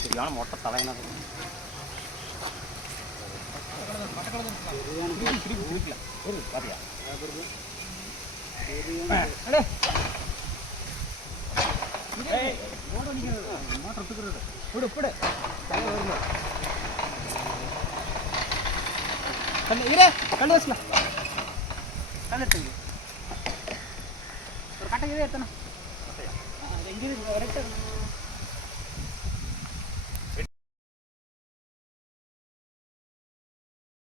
சரியான மொட்டை தலையினா பாத்தியா கண்டு வச்சுக்கலாம் கண்டு எடுத்துங்க ஒரு கட்டை இதே எத்தனை எங்கே கரெக்டாக